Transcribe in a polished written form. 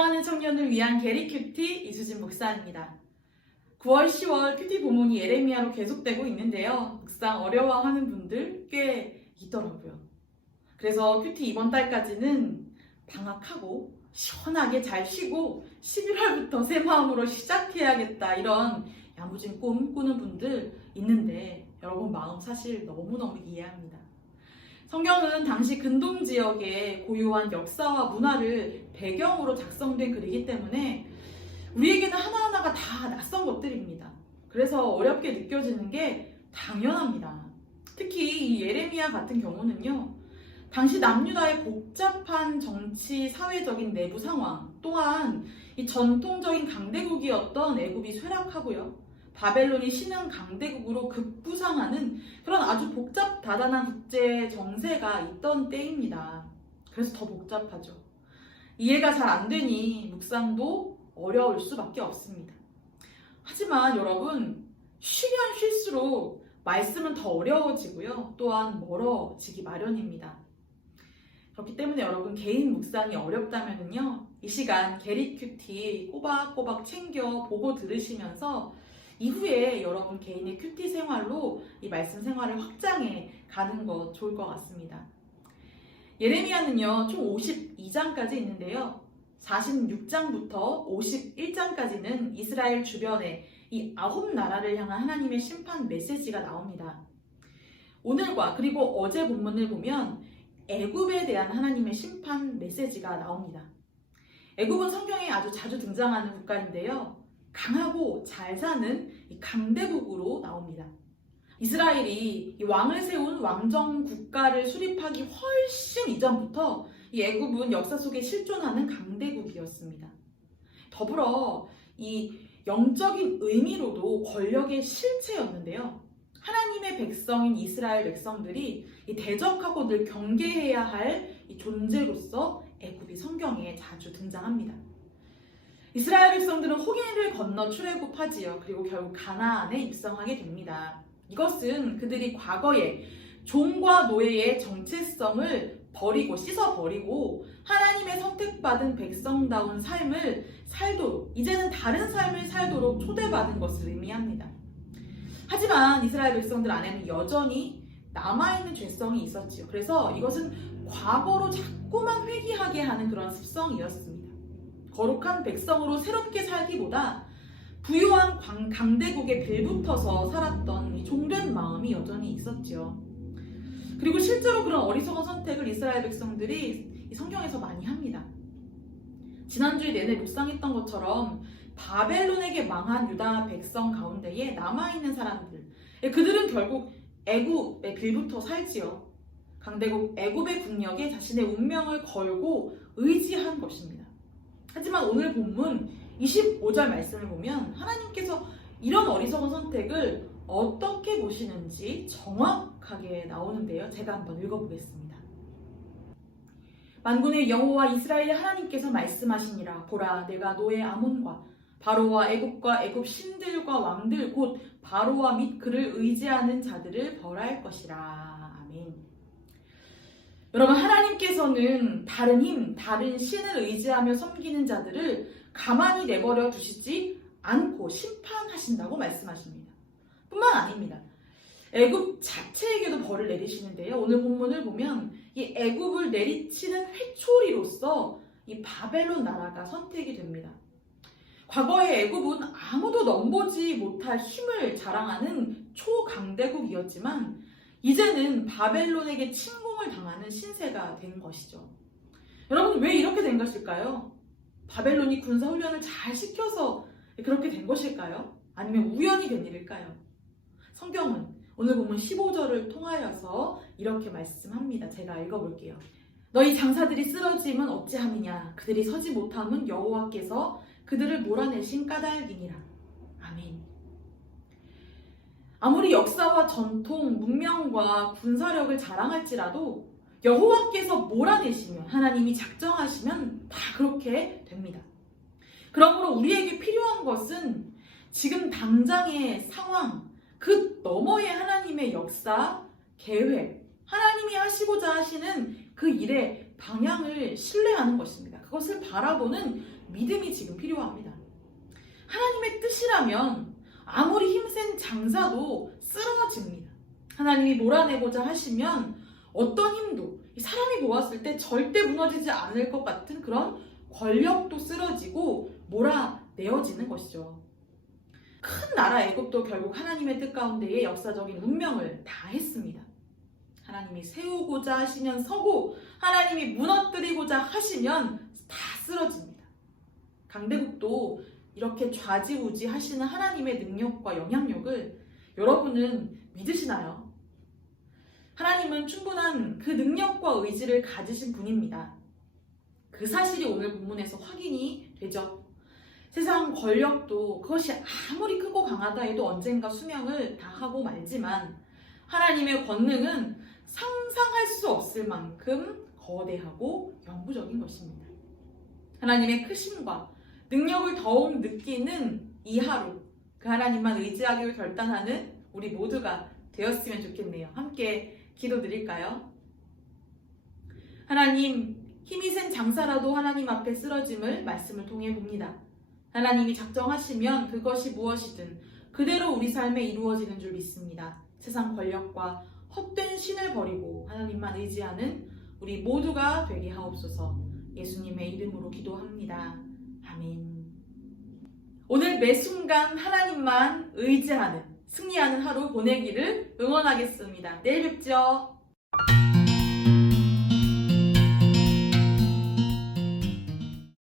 묵상하는 청년을 위한 게리 큐티 이수진 목사입니다. 9월, 10월 큐티 본문이 예레미야로 계속되고 있는데요. 묵상 어려워하는 분들 꽤 있더라고요. 그래서 큐티 이번 달까지는 방학하고 시원하게 잘 쉬고 11월부터 새 마음으로 시작해야겠다 이런 야무진 꿈 꾸는 분들 있는데 여러분 마음 사실 너무너무 이해합니다. 성경은 당시 근동 지역의 고유한 역사와 문화를 배경으로 작성된 글이기 때문에 우리에게는 하나하나가 다 낯선 것들입니다. 그래서 어렵게 느껴지는 게 당연합니다. 특히 이 예레미야 같은 경우는요. 당시 남유다의 복잡한 정치, 사회적인 내부 상황 또한 이 전통적인 강대국이었던 애굽이 쇠락하고요. 바벨론이 신흥 강대국으로 급부상하는 그런 아주 복잡다단한 국제 정세가 있던 때입니다. 그래서 더 복잡하죠. 이해가 잘 안 되니 묵상도 어려울 수밖에 없습니다. 하지만 여러분, 쉬면 쉴수록 말씀은 더 어려워지고요. 또한 멀어지기 마련입니다. 그렇기 때문에 여러분 개인 묵상이 어렵다면요. 이 시간 게리 큐티 꼬박꼬박 챙겨 보고 들으시면서 이후에 여러분 개인의 큐티 생활로 이 말씀 생활을 확장해 가는 것 좋을 것 같습니다. 예레미야는요, 총 52장까지 있는데요. 46장부터 51장까지는 이스라엘 주변에 이 9나라를 향한 하나님의 심판 메시지가 나옵니다. 오늘과 그리고 어제 본문을 보면 애굽에 대한 하나님의 심판 메시지가 나옵니다. 애굽은 성경에 아주 자주 등장하는 국가인데요. 강하고 잘 사는 강대국으로 나옵니다. 이스라엘이 이 왕을 세운 왕정 국가를 수립하기 훨씬 이전부터 이 애굽은 역사 속에 실존하는 강대국이었습니다. 더불어 이 영적인 의미로도 권력의 실체였는데요. 하나님의 백성인 이스라엘 백성들이 이 대적하고 늘 경계해야 할 이 존재로서 애굽이 성경에 자주 등장합니다. 이스라엘 백성들은 홍해를 건너 출애굽하지요. 그리고 결국 가나안에 입성하게 됩니다. 이것은 그들이 과거에 종과 노예의 정체성을 버리고 씻어버리고 하나님의 선택받은 백성다운 삶을 살도록, 이제는 다른 삶을 살도록 초대받은 것을 의미합니다. 하지만 이스라엘 백성들 안에는 여전히 남아있는 죄성이 있었지요. 그래서 이것은 과거로 자꾸만 회귀하게 하는 그런 습성이었습니다. 거룩한 백성으로 새롭게 살기보다 부유한 강대국에 빌붙어서 살았던 이 종된 마음이 여전히 있었지요. 그리고 실제로 그런 어리석은 선택을 이스라엘 백성들이 이 성경에서 많이 합니다. 지난주에 내내 묵상했던 것처럼 바벨론에게 망한 유다 백성 가운데에 남아있는 사람들, 그들은 결국 애굽에 빌붙어 살지요. 강대국 애굽의 국력에 자신의 운명을 걸고 의지한 것입니다. 하지만 오늘 본문 25절 말씀을 보면 하나님께서 이런 어리석은 선택을 어떻게 보시는지 정확하게 나오는데요. 제가 한번 읽어보겠습니다. 만군의 여호와 이스라엘의 하나님께서 말씀하시니라. 보라, 내가 너의 아몬과 바로와 애굽과 애굽 신들과 왕들 곧 바로와 및 그를 의지하는 자들을 벌할 것이라. 아멘. 여러분, 하나님께서는 다른 힘, 다른 신을 의지하며 섬기는 자들을 가만히 내버려 두시지 않고 심판하신다고 말씀하십니다. 뿐만 아닙니다. 애굽 자체에게도 벌을 내리시는데요. 오늘 본문을 보면 이 애굽을 내리치는 회초리로서 이 바벨론 나라가 선택이 됩니다. 과거의 애굽은 아무도 넘보지 못할 힘을 자랑하는 초강대국이었지만 이제는 바벨론에게 침공을 당하는 신세가 된 것이죠. 여러분, 왜 이렇게 된 것일까요? 바벨론이 군사훈련을 잘 시켜서 그렇게 된 것일까요? 아니면 우연히 된 일일까요? 성경은 오늘 본문 15절을 통하여서 이렇게 말씀합니다. 제가 읽어볼게요. 너희 장사들이 쓰러짐은 어찌함이냐? 그들이 서지 못함은 여호와께서 그들을 몰아내신 까닭이니라. 아멘. 아무리 역사와 전통, 문명과 군사력을 자랑할지라도 여호와께서 몰아내시면, 하나님이 작정하시면 다 그렇게 됩니다. 그러므로 우리에게 필요한 것은 지금 당장의 상황, 그 너머의 하나님의 역사, 계획, 하나님이 하시고자 하시는 그 일의 방향을 신뢰하는 것입니다. 그것을 바라보는 믿음이 지금 필요합니다. 하나님의 뜻이라면 아무리 힘센 장사도 쓰러집니다. 하나님이 몰아내고자 하시면 어떤 힘도 사람이 보았을 때 절대 무너지지 않을 것 같은 그런 권력도 쓰러지고 몰아내어지는 것이죠. 큰 나라 애굽도 결국 하나님의 뜻 가운데에 역사적인 운명을 다했습니다. 하나님이 세우고자 하시면 서고 하나님이 무너뜨리고자 하시면 다 쓰러집니다. 강대국도 이렇게 좌지우지 하시는 하나님의 능력과 영향력을 여러분은 믿으시나요? 하나님은 충분한 그 능력과 의지를 가지신 분입니다. 그 사실이 오늘 본문에서 확인이 되죠. 세상 권력도 그것이 아무리 크고 강하다 해도 언젠가 수명을 다하고 말지만 하나님의 권능은 상상할 수 없을 만큼 거대하고 영구적인 것입니다. 하나님의 크심과 능력을 더욱 느끼는 이 하루, 그 하나님만 의지하기로 결단하는 우리 모두가 되었으면 좋겠네요. 함께 기도드릴까요? 하나님, 힘이 센 장사라도 하나님 앞에 쓰러짐을 말씀을 통해 봅니다. 하나님이 작정하시면 그것이 무엇이든 그대로 우리 삶에 이루어지는 줄 믿습니다. 세상 권력과 헛된 신을 버리고 하나님만 의지하는 우리 모두가 되게 하옵소서. 예수님의 이름으로 기도합니다. 아멘. 오늘 매 순간 하나님만 의지하는 승리하는 하루 보내기를 응원하겠습니다. 내일 뵙죠.